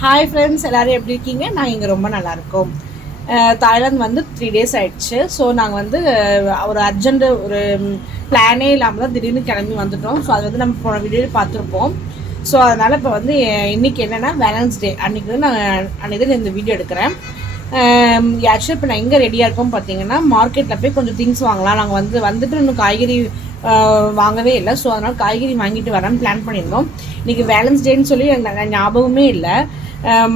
Hi friends எல்லோரும் எப்படி இருக்கீங்க? நான் இங்கே ரொம்ப நல்லா இருக்கோம். தாய்லாந்து வந்து த்ரீ டேஸ் ஆயிடுச்சு. ஸோ நாங்கள் வந்து ஒரு அர்ஜென்ட் ஒரு பிளானே இல்லாமல் தான் திடீர்னு கிளம்பி வந்துட்டோம். ஸோ அது வந்து நம்ம போன வீடியோவில் பார்த்துருப்போம். ஸோ அதனால் இப்போ வந்து இன்றைக்கி இன்னைக்கு என்னென்னா வேலன்ஸ் டே அன்றைக்கி வந்து நான் அன்றைக்கி இந்த வீடியோ எடுக்கிறேன். ஆக்சுவலி இப்போ நான் எங்கே ரெடியாக இருக்கோம் பார்த்தீங்கன்னா மார்க்கெட்டில் போய் கொஞ்சம் திங்ஸ் வாங்கலாம். நாங்கள் வந்து வந்துட்டு இன்னும் காய்கறி வாங்கவே இல்லை. ஸோ அதனால் காய்கறி வாங்கிட்டு வரேன்னு பிளான் பண்ணியிருந்தோம். இன்றைக்கி வேலன்ஸ் டேன்னு சொல்லி ஞாபகமே இல்லை.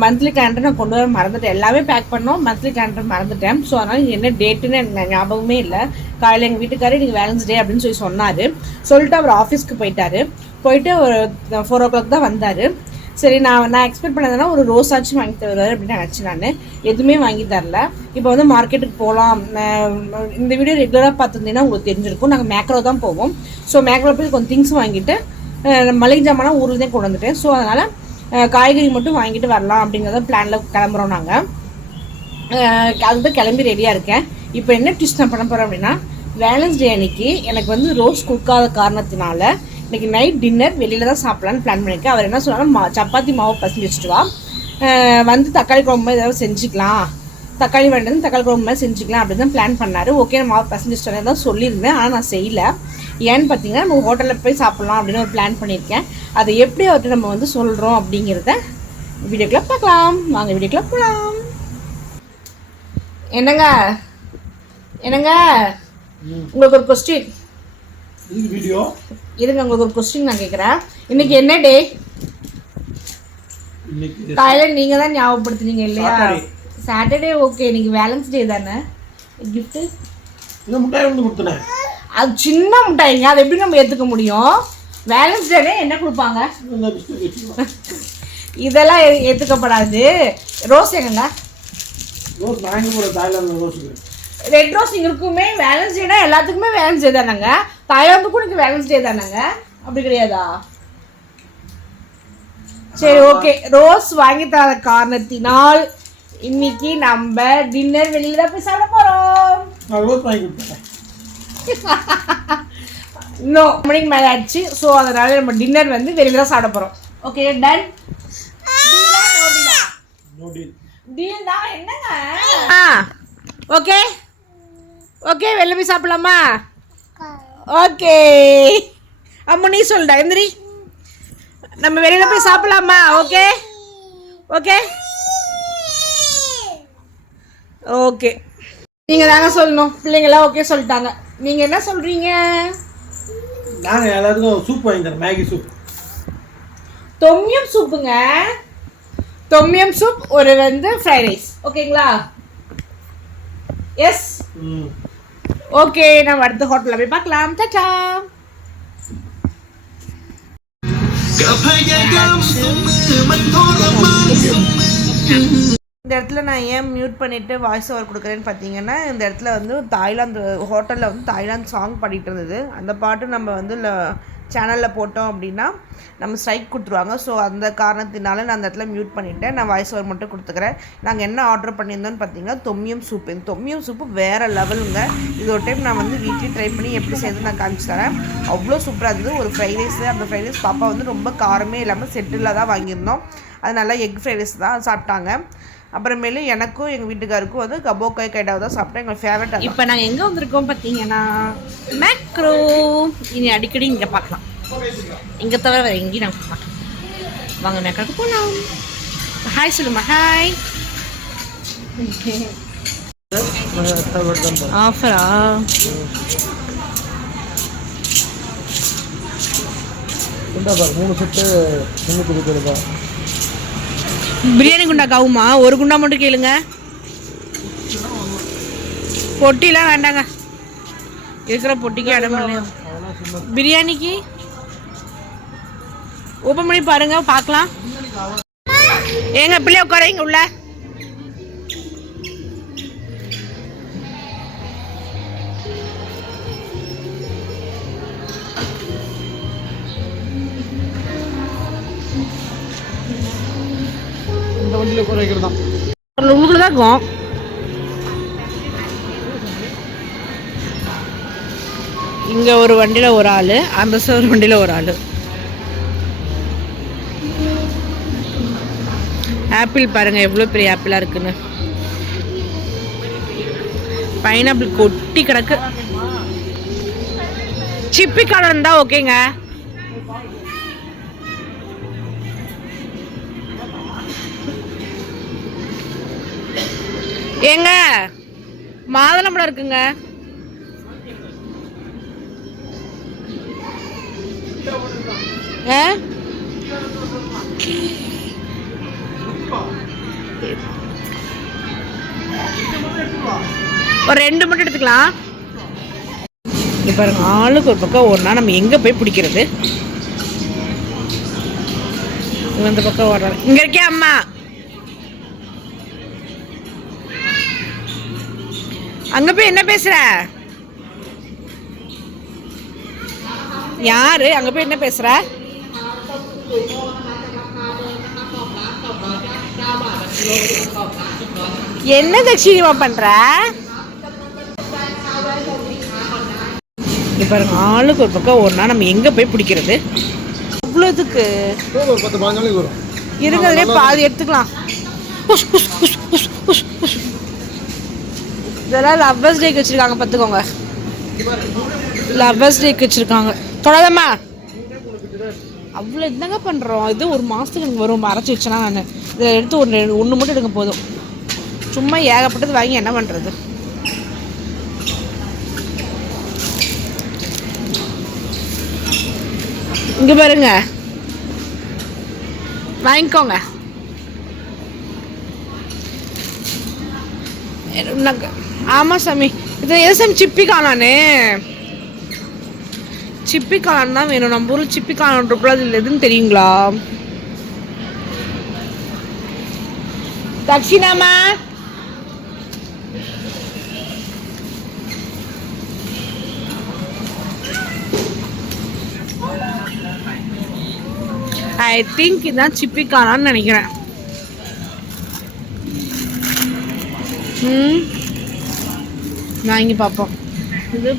மந்த்லி கேலண்டர் நான் கொண்டு வர மறந்துட்டேன். எல்லாமே பேக் பண்ணோம். மந்த்லி கேலண்டர் மறந்துட்டேன். ஸோ அதனால் என்ன டேட்டுன்னு எனக்கு ஞாபகமே இல்லை. காலையில் எங்கள் வீட்டுக்காரர் இன்றைக்கி வேலன்ஸ் டே அப்படின்னு சொல்லி சொன்னார். சொல்லிட்டு அவர் ஆஃபீஸ்க்கு போயிட்டார். போயிட்டு ஒரு ஃபோர் ஓ கிளாக் தான் வந்தார். சரி நான் நான் எக்ஸ்பெக்ட் பண்ணதுனா ஒரு ரோஸ் ஆச்சும் வாங்கி தருவார் அப்படின்னு நினச்சி நான். எதுவுமே வாங்கி தரல. இப்போ வந்து மார்க்கெட்டுக்கு போகலாம் இந்த வீடியோ ரெகுலராக பார்த்துருந்தீங்கன்னா உங்களுக்கு தெரிஞ்சிருக்கும். நாங்கள் மேக்ரோ தான் போவோம். ஸோ மேக்ரோ போய் கொஞ்சம் திங்ஸ் வாங்கிட்டு மளிகை ஜாமான் ஊரில் தான் கொண்டு வந்துட்டேன். ஸோ அதனால் காய்கறி மட்டும் வாங்கிட்டு வரலாம் அப்படிங்கிறத பிளானில் கிளம்புறோம் நாங்கள் அதுதான் கிளம்பி ரெடியாக இருக்கேன். இப்போ என்ன டிஷ் நான் பண்ண போகிறேன் அப்படின்னா வேலன்ஸ் டே அன்னைக்கு எனக்கு வந்து ரோஸ் கொடுக்காத காரணத்தினால இன்னைக்கு நைட் டின்னர் வெளியில் தான் சாப்பிட்லான்னு பிளான் பண்ணியிருக்கேன் அவர் என்ன சொன்னாலும் மா சப்பாத்தி மாவு பசஞ்சு வச்சுட்டு வா. வந்து தக்காளி குழம்பு ஏதாவது செஞ்சுக்கலாம். தக்காளி வேண்டது தக்காளி குழம்பு மாதிரி செஞ்சுக்கலாம் அப்படின்னு தான் பிளான் பண்ணார். ஓகே நான் மாவு பசஞ்சு வச்சுட்டு தான் சொல்லியிருந்தேன். ஆனால் நான் செய்யலை. ஏன்னு பார்த்தீங்கன்னா நம்ம ஹோட்டலில் போய் சாப்பிட்லாம் அப்படின்னு ஒரு பிளான் பண்ணியிருக்கேன். அதை எப்படி அவர்கிட்ட நம்ம வந்து சொல்கிறோம் அப்படிங்கிறத வீடியோக்குள்ளே பார்க்கலாம். வாங்க வீடியோக்குள்ளே போகலாம் என்னங்க? என்னங்க? உங்களுக்கு ஒரு கொஸ்டின் வீடியோ இருங்க உங்களுக்கு ஒரு கொஸ்டின் நான் கேட்குறேன் இன்னைக்கு என்ன டே காலையில் நீங்கள் தான் ஞாபகப்படுத்துனீங்க இல்லையா. சாட்டர்டே ஓகே இன்னைக்கு வேலன்ஸ் டே தானே? கிஃப்ட்டு இந்த முட்டாய் வந்து கொடுத்தனேன் அது சின்ன முட்டாய்ங்க. அதை எப்படி நம்ம ஏற்றுக்க முடியும்? வேலன்ஸ் டேனே என்ன கொடுப்பாங்க? இதெல்லாம் ஏற்றுக்கப்படாது ரோஸ் எங்கங்க? ரெட் ரோஸ் இங்கே இருக்குமே வேலன்ஸ் டேனா எல்லாத்துக்குமே வேலன்ஸ் டே தானேங்க? தாய்லாந்துக்கும் எனக்கு வேலன்ஸ் டே தானேங்க? அப்படி கிடையாதா? சரி ஓகே ரோஸ் வாங்கி தராத காரணத்தினால் இன்னைக்கு நம்ம டின்னர் வெளியில தான் போய் சாப்பிட போறோம். நான் ரோஸ் வாங்கி கொடுத்தேன் இன்னும் மணிக்கு மேலே ஆச்சு ஸோ அதனால நம்ம டின்னர் வந்து வெளியில தான் சாப்பிட போறோம். ஓகே டன் டீல் டீல் தான். என்னங்க? ஓகே ஓகே வெளில போய் சாப்பிடலாமா? ஓகே அம்மா நீ சொல்டா. எந்திரி. நம்ம வெளியில போய் சாப்பிடலாமா? ஓகே ஓகே ஓகே நீங்க தாங்க சொல்லணும். பிள்ளைங்களாம் ஓகே சொல்லிட்டாங்க. நீங்க என்ன சொல்றீங்க? நாங்கள் எல்லாத்துக்கும் சூப் வாங்கி தரேன். மேகி சூப் தொம்யம் சூப்புங்க. தொம்யம் சூப் ஒரு வந்து ஃப்ரைட் ரைஸ் ஓகேங்களா எஸ் ம். ஓகே நம்ம அடுத்த ஹோட்டலில் போய் பார்க்கலாம். டாடா இந்த இடத்துல நான் ஏன் மியூட் பண்ணிட்டு வாய்ஸ் ஓவர் கொடுக்குறேன்னு பார்த்தீங்கன்னா இந்த இடத்துல வந்து தாய்லாந்து ஹோட்டலில் வந்து தாய்லாந்து சாங் பாடிட்டு இருந்தது. அந்த பாட்டு நம்ம வந்து சேனலில் போட்டோம் அப்படின்னா நம்ம ஸ்ட்ரைக் கொடுத்துருவாங்க. ஸோ அந்த காரணத்தினால நான் அந்த இடத்துல மியூட் பண்ணிவிட்டேன் நான் வாய்ஸ் ஓவர் மட்டும் கொடுத்துக்கிறேன். நாங்கள் என்ன ஆர்டர் பண்ணியிருந்தோம்னு பார்த்தீங்கன்னா தொம்மியம் சூப் இந்த தொம்மியம் சூப்பு வேறு லெவலுங்க இது ஒரு டைம் நான் வந்து வீட்லேயும் ட்ரை பண்ணி எப்படி செய்யுது நான் காமிச்சு தரேன். அவ்வளோ சூப்பராக இருந்தது. ஒரு ஃப்ரைட் ரைஸ் அந்த ஃப்ரைட் ரைஸ் பாப்பா வந்து ரொம்ப காரமே இல்லாமல் செட்டில் தான் வாங்கியிருந்தோம். அது நல்லா எக் ஃப்ரைட் ரைஸ் தான் சாப்பிட்டாங்க. அப்புறமேலு எனக்கும் எங்கள் வீட்டுக்காருக்கும் வந்து கபோக்காய் கைடாவை தான் சாப்பிட்டேன். எங்கள் ஃபேவரட் இப்போ நாங்கள் எங்கே வந்திருக்கோம் பார்த்தீங்கன்னா மேக்ரோ இனி அடிக்கடி இங்கே பார்க்கலாம். இங்கே தவிர வேறு எங்கேயும் நாங்கள் பார்க்கலாம் வாங்க மேக்ரோக்கு போகலாம் ஹாய் சொல்லுமா. ஹாய் ஆஃபரா இந்த பாரு மூணு செட்டு முந்நூற்றி இருபது ரூபாய். பிரியாணி குண்டா கவுமா? ஒரு குண்டா மட்டும் கேளுங்க. பொட்டிலாம் வேண்டாங்க. இருக்கிற பொட்டிக்கு இடம் பிரியாணிக்கு? ஓப்பன் பண்ணி பாருங்க பார்க்கலாம். ஏங்க பிள்ளைய உட்காரங்க உள்ள. இந்த குறைக்கிறது தான். உள்ளுக்குள்ள தான் இருக்கும். இங்கே ஒரு வண்டியில் ஒரு ஆள் அந்த ஒரு வண்டியில் ஒரு ஆள். ஆப்பிள் பாருங்கள் எவ்வளோ பெரிய ஆப்பிளாக இருக்குன்னு. பைனாப்பிள் கொட்டி கிடக்கு. சிப்பி காளான் இருந்தால் ஓகேங்க. ஏங்க? மாதுளம்பழம் இருக்குங்க. ஆ? ஒரு ரெண்டு மட்டும் எடுத்துக்கலாம். இப்போ ஆளுக்கு ஒரு பக்கம் ஓடினா நம்ம எங்கே போய் பிடிக்கிறது? இந்த பக்கம் ஓடுறாங்க இங்க இருக்கே அம்மா. அங்க போய் என்ன பேசுற? யாரு? அங்க போய் என்ன பேசுற? என்ன தட்சிணிமா பண்ற? பாருங்க ஆளுக்கு ஒரு பக்கம் ஓடினா நம்ம எங்க போய் பிடிக்கிறது? அவ்வளோதுக்கு பாதி எடுத்துக்கலாம். பாஞ்சு நாளைக்கு வரும் இருங்கதுலே பாதி எடுத்துக்கலாம் இதெல்லாம் லவ்வர்ஸ் டேக்கு வச்சிருக்காங்க பார்த்துக்கோங்க. லவ்வர்ஸ் டேக்கு வச்சுருக்காங்க. தொடாதம்மா. அவ்வளோ என்னங்க பண்ணுறோம் இது ஒரு மாதத்துக்கு எனக்கு வரும் மறைச்சி வச்சேன்னா நான். இதில் எடுத்து ஒன்று ஒன்று மட்டும் எடுக்க போதும். சும்மா ஏகப்பட்டது வாங்கி என்ன பண்ணுறது இங்கே பாருங்க. வாங்கிக்கோங்க. ஆமாம் சாமி. இது எது சாமி? சிப்பி காளானே. சிப்பி காளான் தான் வேணும். நம்ம ஊரில் சிப்பி காளான் இருக்குல்ல அதில் எதுன்னு தெரியுங்களா? தக்ஷினாமா ஐ திங்க் இதான் சிப்பி காளான்னு நினைக்கிறேன். ம்? வாங்கி பார்ப்போம் இது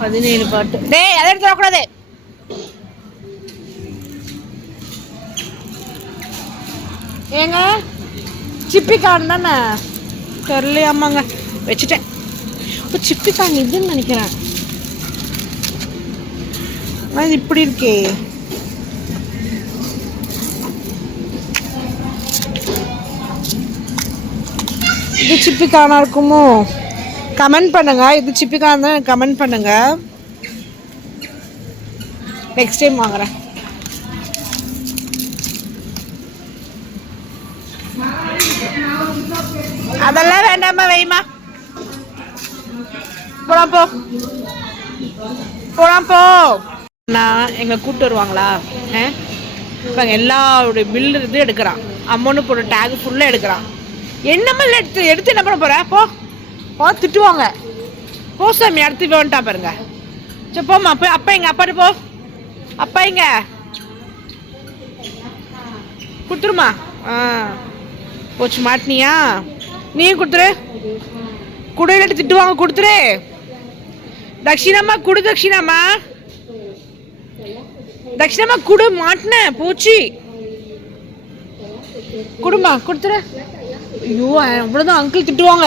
பதினேழு பாட்டு. டேய் அதை எடுத்து வரக்கூடாது ஏங்க? சிப்பிக்கான் தானே? தெரியலையாமாங்க வச்சுட்டேன். இப்போ சிப்பிக்கான் இதுன்னு நினைக்கிறேன். ஆனா இது இப்படி இருக்கே. இது சிப்பி காணா இருக்குமோ? கமெண்ட் பண்ணுங்க. இது சிப்பிக்காக இருந்தால் எனக்கு கமெண்ட் பண்ணுங்க. நெக்ஸ்ட் டைம் வாங்குறேன். அதெல்லாம் வேண்டாமா வைமா போலாம் போ. போலாம் போ. நான் எங்களை கூப்பிட்டு வருவாங்களா? இப்போ எல்லாருடைய பில்லு இது எடுக்கிறான். அமௌண்ட் போட்ட டேக் ஃபுல்லாக எடுக்கிறான். என்னமே எடுத்து எடுத்து என்ன பண்ண போற? போ. போ திட்டுவாங்க. போ சாமி அடுத்து வேண்டாம் பாருங்க. சரி போம்மா போய் அப்பா எங்க அப்பாட்டு போ. அப்பா எங்க கொடுத்துருமா? ஆ. போச்சு மாட்டினியா நீயும் கொடுத்துரு. குடு இல்லாட்டி திட்டுவாங்க கொடுத்துரு. தக்ஷிணாமா குடு தக்ஷிணாமா தக்ஷிணாமா குடு மாட்டினேன் போச்சு. குடுமா கொடுத்துரு. ஐயோ அவ்வளோதான் அங்கிள் திட்டுவாங்க.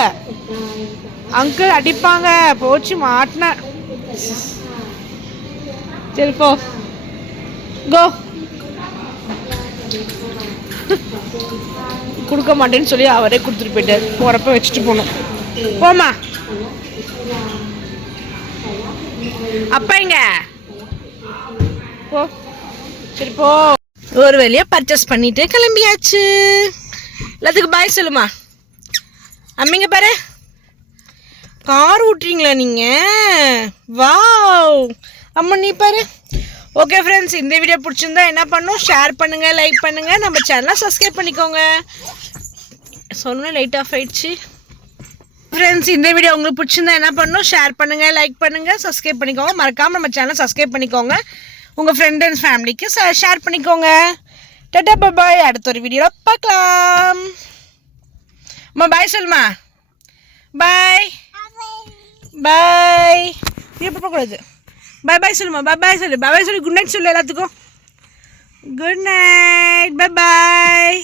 அங்கிள் அடிப்பாங்க. போச்சு மாட்டினேன் சரி போ. கோ. கொடுக்க மாட்டேன்னு சொல்லி அவரே கொடுத்துட்டு போயிட்டார். போகிறப்ப வச்சுட்டு போகணும் போமா அப்பா எங்க போ. சரி போ. ஒரு வழியா பர்ச்சேஸ் பண்ணிட்டு கிளம்பியாச்சு. எல்லாத்துக்கும் பாய் சொல்லுமா. அம்மிங்க பாரு. கார் ஓட்டுறீங்களா நீங்கள் வாவ். அம்மா நீ பாரு. ஓகே ஃப்ரெண்ட்ஸ் இந்த வீடியோ பிடிச்சிருந்தா என்ன பண்ணும்? ஷேர் பண்ணுங்கள் லைக் பண்ணுங்கள் நம்ம சேனலை சப்ஸ்கிரைப் பண்ணிக்கோங்க. சொன்னேன் லைட் ஆஃப் ஆயிடுச்சு ஃப்ரெண்ட்ஸ் இந்த வீடியோ உங்களுக்கு பிடிச்சிருந்தா என்ன பண்ணும்? ஷேர் பண்ணுங்கள் லைக் பண்ணுங்கள் சப்ஸ்கிரைப் பண்ணிக்கோங்க. மறக்காமல் நம்ம சேனலை சப்ஸ்கிரைப் பண்ணிக்கோங்க. உங்கள் ஃப்ரெண்ட் அண்ட் ஃபேமிலிக்கு ஷேர் பண்ணிக்கோங்க. டட்டா பாய் அடுத்த ஒரு வீடியோ பார்க்கலாம். அம்மா பாய் சொல்லுமா பாய் பாய் இப்போ போகக்கூடாது பாய் பாய் சொல்லுமா பாய் பாய் சொல்லு பாய் பாய் சொல்லு குட் நைட் சொல்லு எல்லாத்துக்கும் குட் நைட் பாய் பாய்